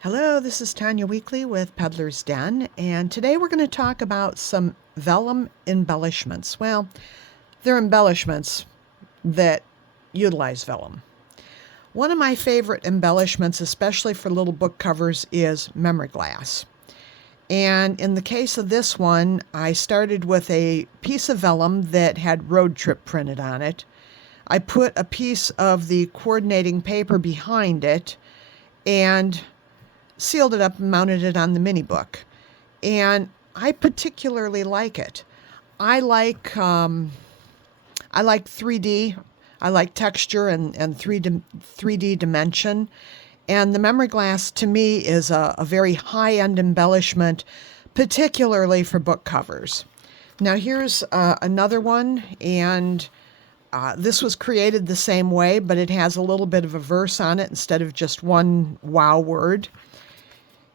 Hello, this is Tanya Weekly with Peddler's Den, and today we're going to talk about some vellum embellishments. Well, they're embellishments that utilize vellum. One of my favorite embellishments, especially for little book covers, is memory glass. And in the case of this one, I started with a piece of vellum that had road trip printed on it. I put a piece of the coordinating paper behind it and sealed it up and mounted it on the mini book. And I particularly like it. I like 3D. I like texture and 3D dimension. And the memory glass to me is a very high-end embellishment, particularly for book covers. Now here's another one, and this was created the same way, but it has a little bit of a verse on it instead of just one wow word.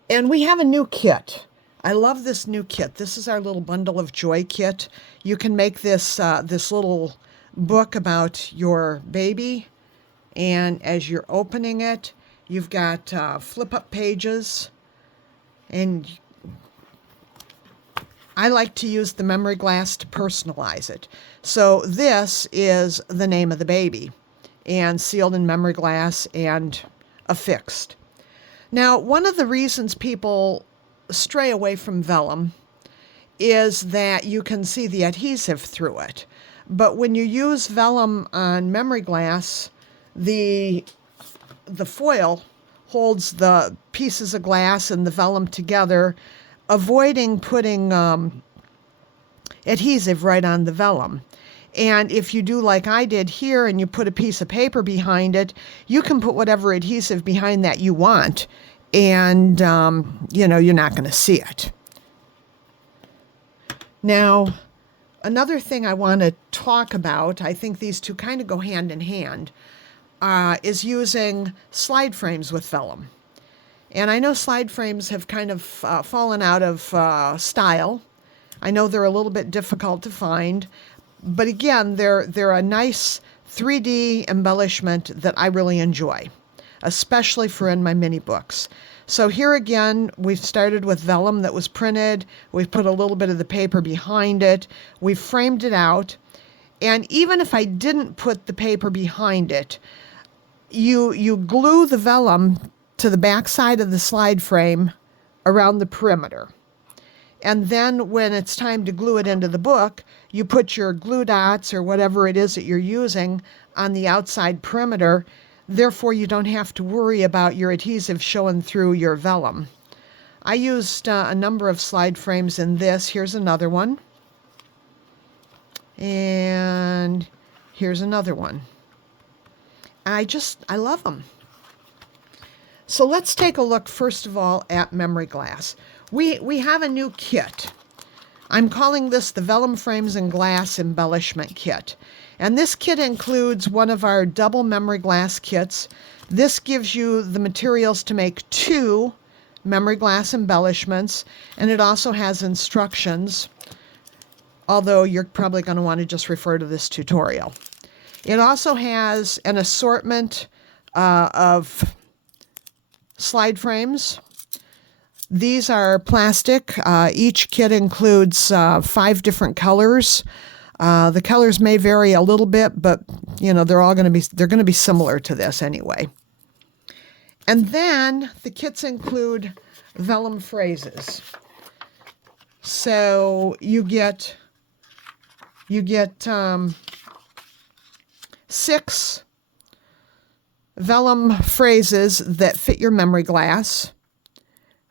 And we have a new kit. I love this new kit. This is our little bundle of joy kit. You can make this little book about your baby, and as you're opening it, you've got flip-up pages, and I like to use the memory glass to personalize it. So this is the name of the baby, and sealed in memory glass and affixed. Now, one of the reasons people stray away from vellum is that you can see the adhesive through it. But when you use vellum on memory glass, the foil holds the pieces of glass and the vellum together, avoiding putting adhesive right on the vellum. And if you do like I did here and you put a piece of paper behind it, you can put whatever adhesive behind that you want, and you're not going to see it. Now, another thing I want to talk about, I think these two kind of go hand in hand, is using slide frames with vellum. And I know slide frames have kind of fallen out of style. I know they're a little bit difficult to find, but again, they're a nice 3D embellishment that I really enjoy, especially for in my mini books. So here again, we've started with vellum that was printed. We've put a little bit of the paper behind it. We've framed it out. And even if I didn't put the paper behind it, you glue the vellum to the back side of the slide frame around the perimeter. And then when it's time to glue it into the book, you put your glue dots or whatever it is that you're using on the outside perimeter. Therefore, you don't have to worry about your adhesive showing through your vellum. I used a number of slide frames in this. Here's another one. And here's another one. I love them. So let's take a look, first of all, at memory glass. We have a new kit. I'm calling this the Vellum Frames and Glass Embellishment Kit. And this kit includes one of our double memory glass kits. This gives you the materials to make 2 memory glass embellishments, and it also has instructions, although you're probably going to want to just refer to this tutorial. It also has an assortment of slide frames. These are plastic. Each kit includes 5 different colors. The colors may vary a little bit, but they're going to be similar to this anyway. And then the kits include vellum phrases. So you get 6 vellum phrases that fit your memory glass.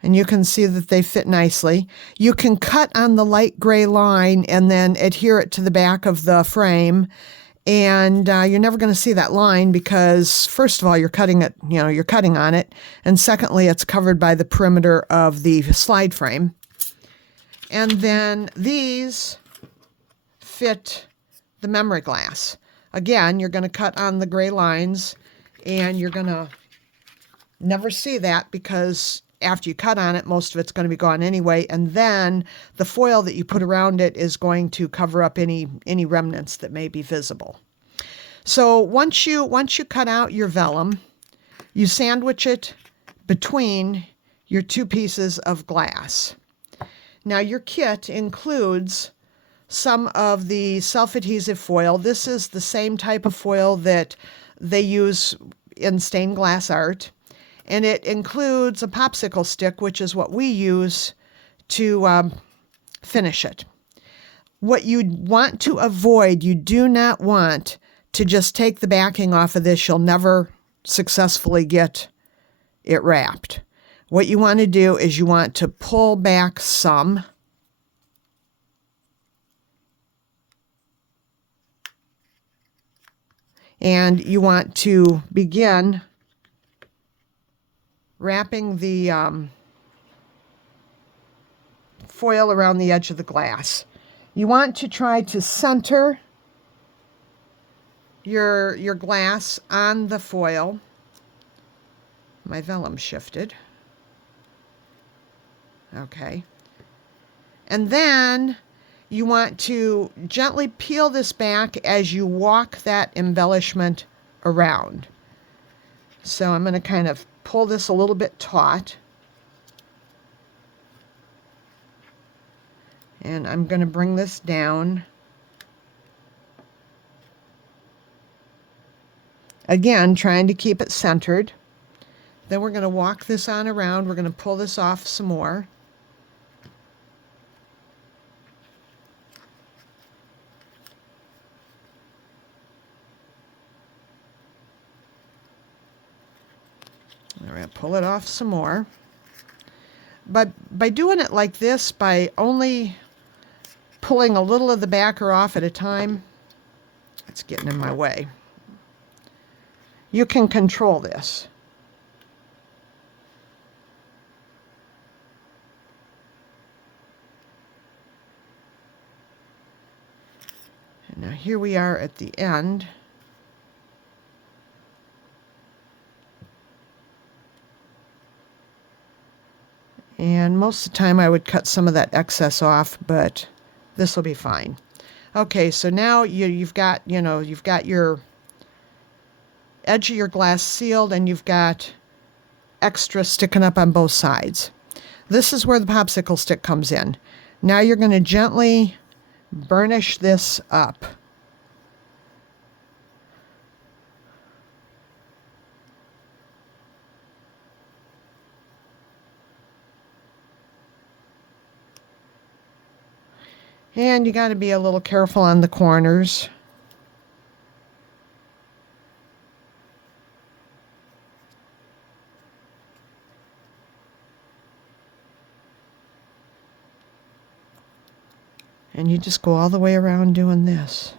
And you can see that they fit nicely. You can cut on the light gray line and then adhere it to the back of the frame. And you're never going to see that line because, first of all, you're cutting on it. And secondly, it's covered by the perimeter of the slide frame. And then these fit the memory glass. Again, you're going to cut on the gray lines, and you're going to never see that because after you cut on it, most of it's going to be gone anyway, and then the foil that you put around it is going to cover up any remnants that may be visible. So once you cut out your vellum, you sandwich it between your 2 pieces of glass. Now your kit includes some of the self-adhesive foil. This is the same type of foil that they use in stained glass art. And it includes a popsicle stick, which is what we use to finish it. What you want to avoid, you do not want to just take the backing off of this. You'll never successfully get it wrapped. What you want to do is you want to pull back some. And you want to begin wrapping the foil around the edge of the glass. You want to try to center your glass on the foil. My vellum shifted. Okay. And then you want to gently peel this back as you walk that embellishment around. So I'm going to kind of pull this a little bit taut. And I'm going to bring this down. Again, trying to keep it centered. Then we're going to walk this on around. We're going to pull this off some more. All right, pull it off some more. But by doing it like this, by only pulling a little of the backer off at a time, it's getting in my way. You can control this. And now here we are at the end. And most of the time I would cut some of that excess off, but this will be fine. Okay, so now you've got your edge of your glass sealed, and you've got extra sticking up on both sides. This is where the popsicle stick comes in. Now you're going to gently burnish this up. And you got to be a little careful on the corners. And you just go all the way around doing this.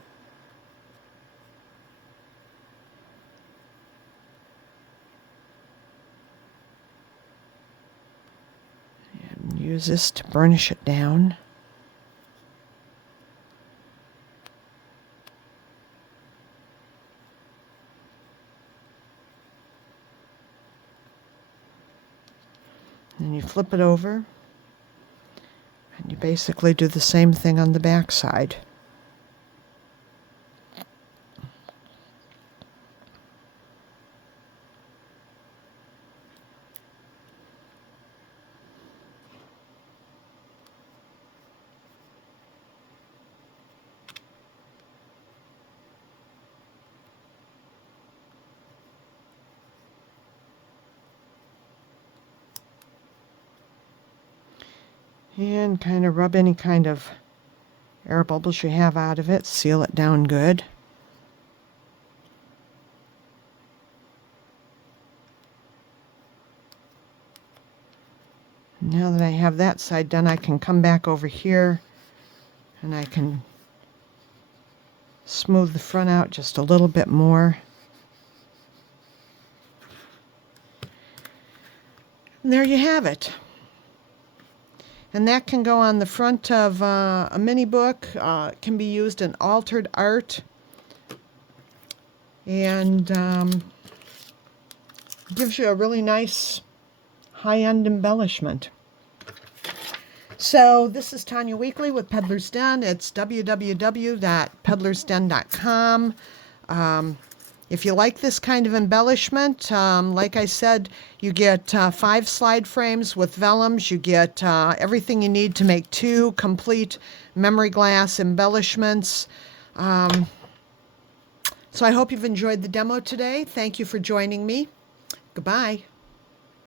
And use this to burnish it down. And you flip it over, and you basically do the same thing on the back side. And kind of rub any kind of air bubbles you have out of it. Seal it down good. Now that I have that side done, I can come back over here and I can smooth the front out just a little bit more. And there you have it. And that can go on the front of a mini book. It can be used in altered art. And gives you a really nice high-end embellishment. So this is Tanya Weekly with Peddler's Den. It's www.peddlersden.com. If you like this kind of embellishment, like I said, you get 5 slide frames with vellums. You get everything you need to make 2 complete memory glass embellishments. So I hope you've enjoyed the demo today. Thank you for joining me. Goodbye.